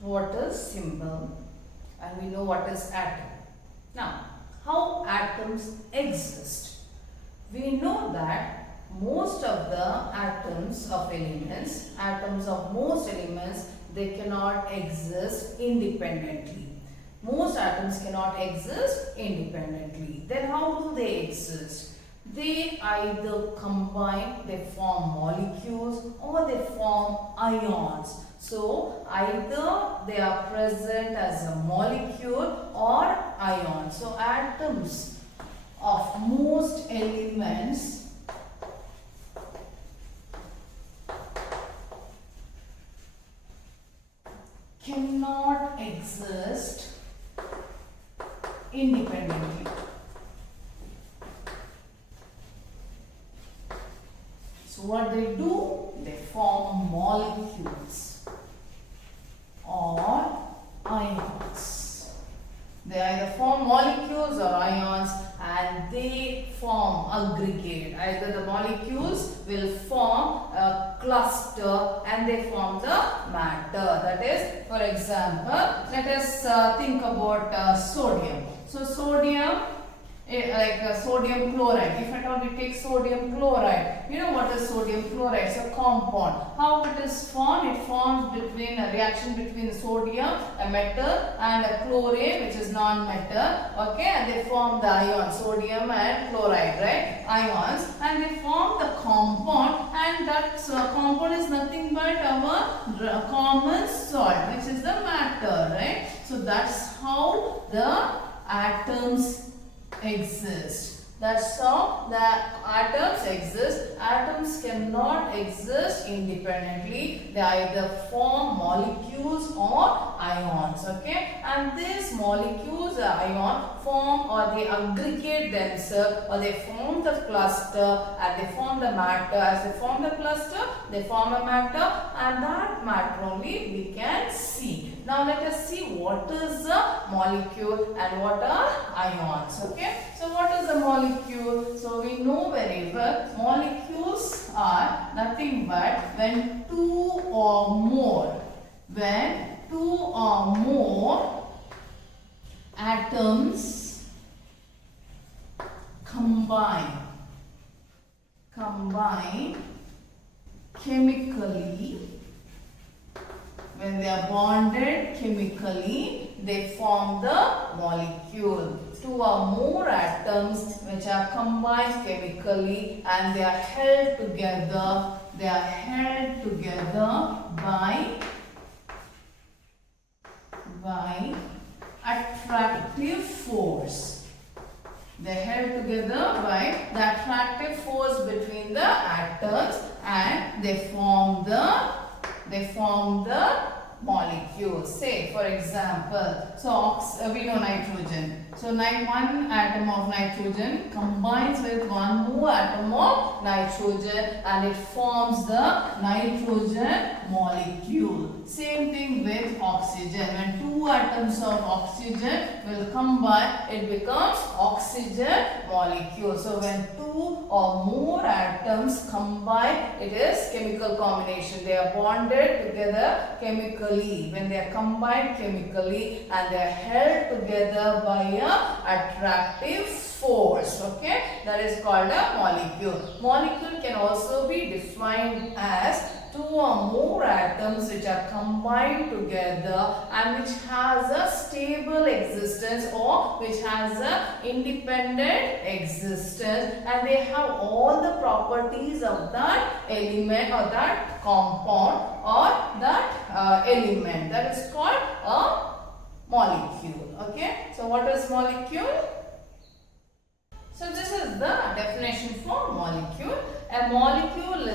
what is symbol and we know what is atom. Now, how atoms exist? We know that most of the atoms of most elements, they cannot exist independently. Most atoms cannot exist independently. Then how do they exist? They either combine, they form molecules, or they form ions. So either they are present as a molecule or ion. So atoms of most elements cannot exist independently. So what they do? They form molecules or ions. They either form molecules or ions and they form aggregate. Either the molecules will form a cluster and they form the matter. That is, for example, let us think about sodium. So sodium, like sodium chloride. If at all we take sodium chloride, you know what is sodium chloride? It's a compound. How it is formed? It forms between a reaction between sodium, a metal, and a chlorine, which is non-metal. Okay, and they form the ion, sodium and chloride, right? Ions, and they form the compound, and that compound is nothing but our common salt, which is the matter, right? So that's how the atoms exist. That's how the atoms exist. Atoms cannot exist independently. They either form molecules or ions. Okay, and these molecules or ion form or they aggregate themselves or they form the cluster and they form the matter. As they form the cluster, they form a matter, and that matter only we can see. Now let us see what is a molecule and what are ions. Okay, so what is a molecule? So we know very well molecules are nothing but when two or more atoms combine chemically. When they are bonded chemically, they form the molecule. Two or more atoms which are combined chemically and they are held together. They are held together by attractive force. They are held together by the attractive force between the atoms and they form the molecule. Say for example, so we know nitrogen. So one atom of nitrogen combines with one more atom of nitrogen and it forms the nitrogen molecule. Same thing with oxygen. When two atoms of oxygen will combine, it becomes oxygen molecule. So when two or more atoms combine, it is chemical combination. They are bonded together chemically. When they are combined chemically and they are held together by a attractive force. Okay, that is called a molecule. Molecule can also be defined as two or more atoms which are combined together and which has a stable existence or which has a independent existence and they have all the properties of that element or that compound or that element. That is called a molecule. Okay, so what is molecule? So this is the definition for molecule. A molecule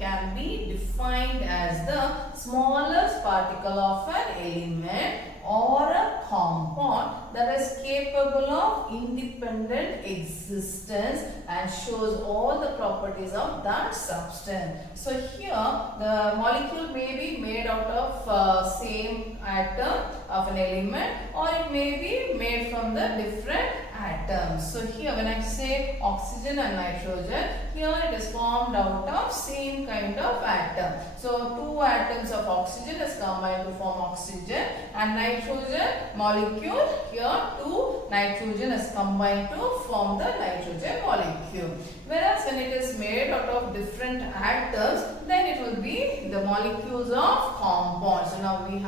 can be defined as the smallest particle of an element or a compound that is capable of independent existence and shows all the properties of that substance. So here the molecule may be made out of same atom of an element or it may be made from the different atoms. So here when I say oxygen and nitrogen, here it is formed out of same kind of atom. So two atoms of oxygen is combined to form oxygen, and nitrogen molecule, here two nitrogen is combined to form the nitrogen molecule. Whereas when it is made out of different atoms, then it will be the molecules of compounds. So now we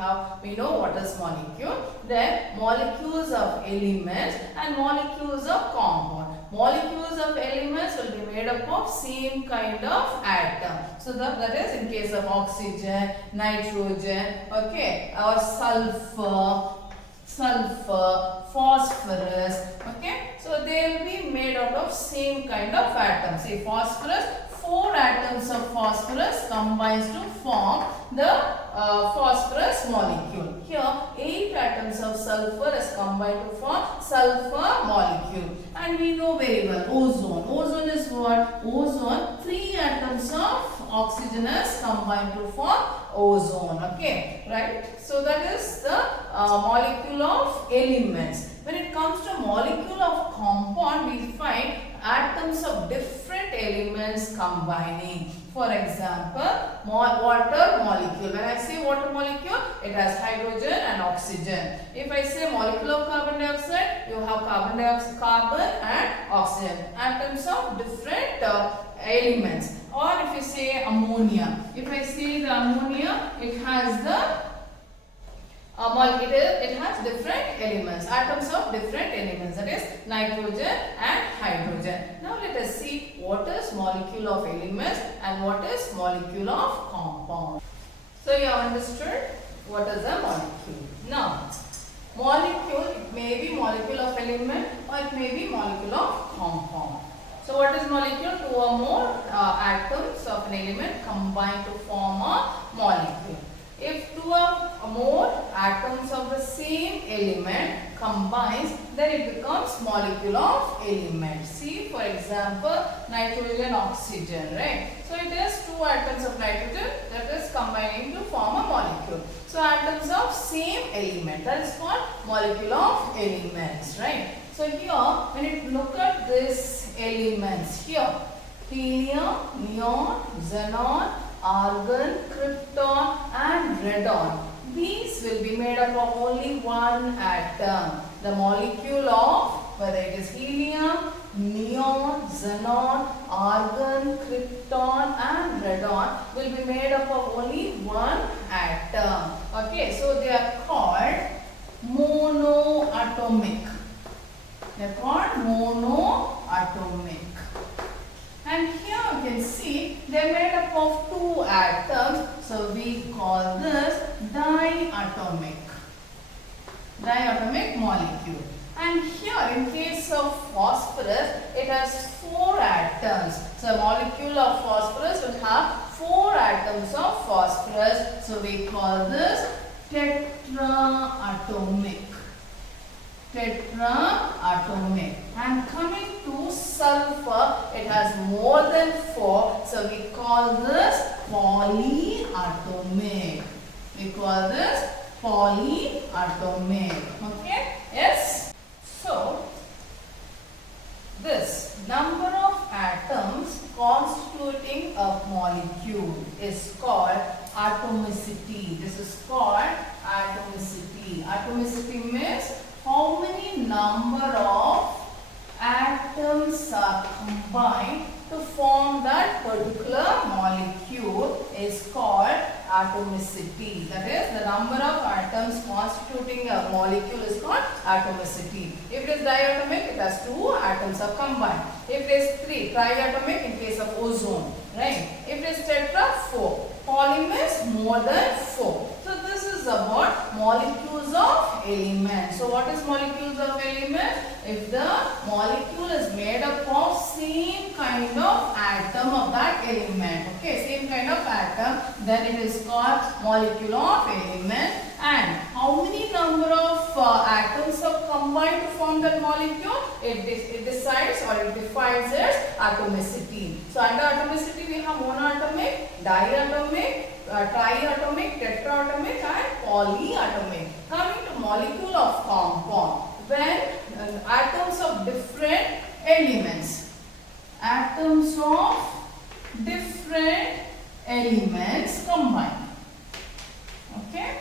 know what is molecule. Then molecules of elements and molecules of compound. Molecules of elements will be made up of same kind of atom. So that is in case of oxygen, nitrogen, okay, or sulfur, phosphorus, okay. So they will be made out of same kind of atoms. Say phosphorus, 4 atoms of phosphorus combines to form the phosphorus molecule. Here 8 atoms of sulfur is combined to form sulfur molecule. And we know very well ozone. Ozone is what? Ozone, 3 atoms of oxygen is combined to form ozone. Okay, right? So that is the molecule of elements. When it comes to molecule of compound, we find atoms of different elements combining. For example, water molecule. When I say water molecule, it has hydrogen and oxygen. If I say molecule of carbon dioxide, you have carbon and oxygen. Atoms of different elements. Or if you say ammonia. If I say the ammonia, it has the it has different elements, atoms of different elements, that is nitrogen and hydrogen. Now let us see what is molecule of elements and what is molecule of compound. So you have understood what is a molecule. Now molecule, it may be molecule of element or it may be molecule of compound. So what is molecule? 2 or more atoms of an element combine to form a molecule. If 2 or more atoms of the same element combines, then it becomes molecule of element. See, for example, nitrogen, oxygen, right? So it is 2 atoms of nitrogen that is combining to form a molecule. So atoms of same element, that is called molecule of elements, right? So here, when you look at these elements here, helium, neon, xenon, argon, krypton and radon. These will be made up of only one atom. The molecule of whether it is helium, neon, xenon, argon, krypton and radon will be made up of only one atom. Okay, so they are called monoatomic. They are called monoatomic. And here you can see they are made up of 2 atoms. So we call this diatomic molecule. And here in case of phosphorus, it has 4 atoms. So a molecule of phosphorus will have 4 atoms of phosphorus. So we call this tetraatomic. And coming to sulfur, it has more than 4, so we call this polyatomic. Okay, yes. So this number of atoms constituting a molecule is called atomicity. This is called atomicity. Atomicity means how many number of atoms are combined to form that particular molecule is called atomicity. That is, the number of atoms constituting a molecule is called atomicity. If it is diatomic, it has 2 atoms are combined. If it is 3, triatomic in case of ozone, right? If it is tetra, 4. Poly means more than 4. So this is about molecules of elements. So what is molecules of elements? If the molecule is made up of same kind of atom of that element, okay, same kind of atom, then it is called molecule of element. And how many number of atoms are combined to form that molecule? It decides or it defines its atomicity. So under atomicity we have monoatomic, diatomic, triatomic, tetraatomic and polyatomic. Coming to molecule of compound. When atoms of different elements. Atoms of different elements combine. Okay,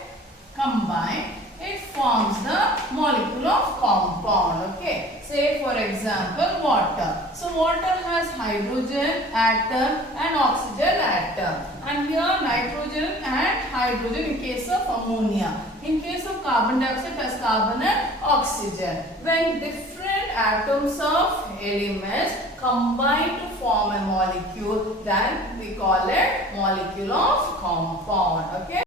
combine. It forms the molecule of compound. Okay, say for example water. So water has hydrogen atom and oxygen atom, and here nitrogen and hydrogen in case of ammonia. In case of carbon dioxide, it has carbon and oxygen. When different atoms of elements combine to form a molecule, then we call it molecule of compound. Okay.